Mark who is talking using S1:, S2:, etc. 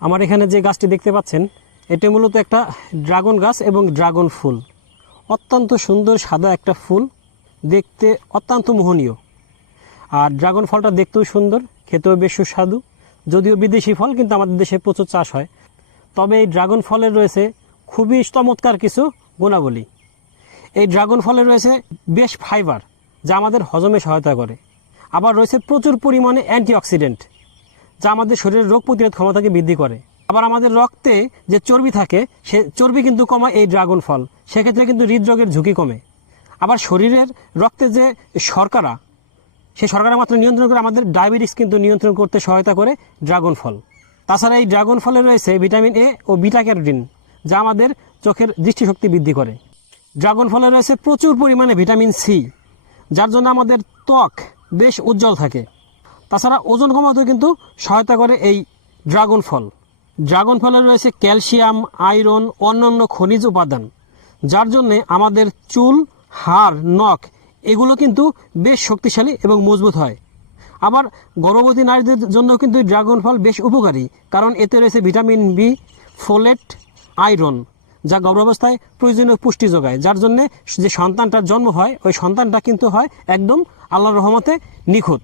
S1: আমার এখানে যে গাছটি দেখতে পাচ্ছেন, এটি মূলত একটা ড্রাগন গাছ এবং ড্রাগন ফুল। অত্যন্ত সুন্দর সাদা একটা ফুল, দেখতে অত্যন্ত মোহনীয়। আর ড্রাগন ফলটা দেখতেও সুন্দর, খেতেও বেশ সুস্বাদু। যদিও বিদেশি ফল, কিন্তু আমাদের দেশে প্রচুর চাষ হয়। তবে এই ড্রাগন ফলের রয়েছে খুবই চমৎকার কিছু গুণাবলী। এই ড্রাগন ফলে রয়েছে বেশ ফাইবার, যা আমাদের হজমে সহায়তা করে। আবার রয়েছে প্রচুর পরিমাণে অ্যান্টিঅক্সিডেন্ট যা আমাদের শরীরের রোগ প্রতিরোধ ক্ষমতাকে বৃদ্ধি করে। আবার আমাদের রক্তে যে চর্বি থাকে, সে চর্বি কিন্তু কমায় এই ড্রাগন ফল। সেক্ষেত্রে কিন্তু হৃদরোগের ঝুঁকি কমে। আবার শরীরের রক্তে যে শর্করা সেই শর্করা মাত্রা নিয়ন্ত্রণ করে আমাদের ডায়াবেটিস কিন্তু নিয়ন্ত্রণ করতে সহায়তা করে ড্রাগন ফল। তাছাড়া এই ড্রাগন ফলে রয়েছে ভিটামিন এ ও বিটা ক্যারোটিন, যা আমাদের চোখের দৃষ্টিশক্তি বৃদ্ধি করে। ড্রাগন ফলে রয়েছে প্রচুর পরিমাণে ভিটামিন সি, যার জন্য আমাদের ত্বক বেশ উজ্জ্বল থাকে। তাছাড়া ওজন কমাতেও কিন্তু সহায়তা করে এই ড্রাগন ফল। ড্রাগন ফলে রয়েছে ক্যালসিয়াম, আয়রন, অন্যান্য খনিজ উপাদান, যার জন্য আমাদের চুল, হাড়, নখ এগুলো কিন্তু বেশ শক্তিশালী এবং মজবুত হয়। আবার গর্ভবতী নারীদের জন্য কিন্তু ড্রাগন ফল বেশ উপকারী, কারণ এতে রয়েছে ভিটামিন বি, ফোলেট, আয়রন, যা গর্ভাবস্থায় প্রয়োজনীয় পুষ্টি যোগায়, যার জন্যে যে সন্তানটার জন্ম হয়, ওই সন্তানটা কিন্তু হয় একদম আল্লাহর রহমতে নিখুঁত।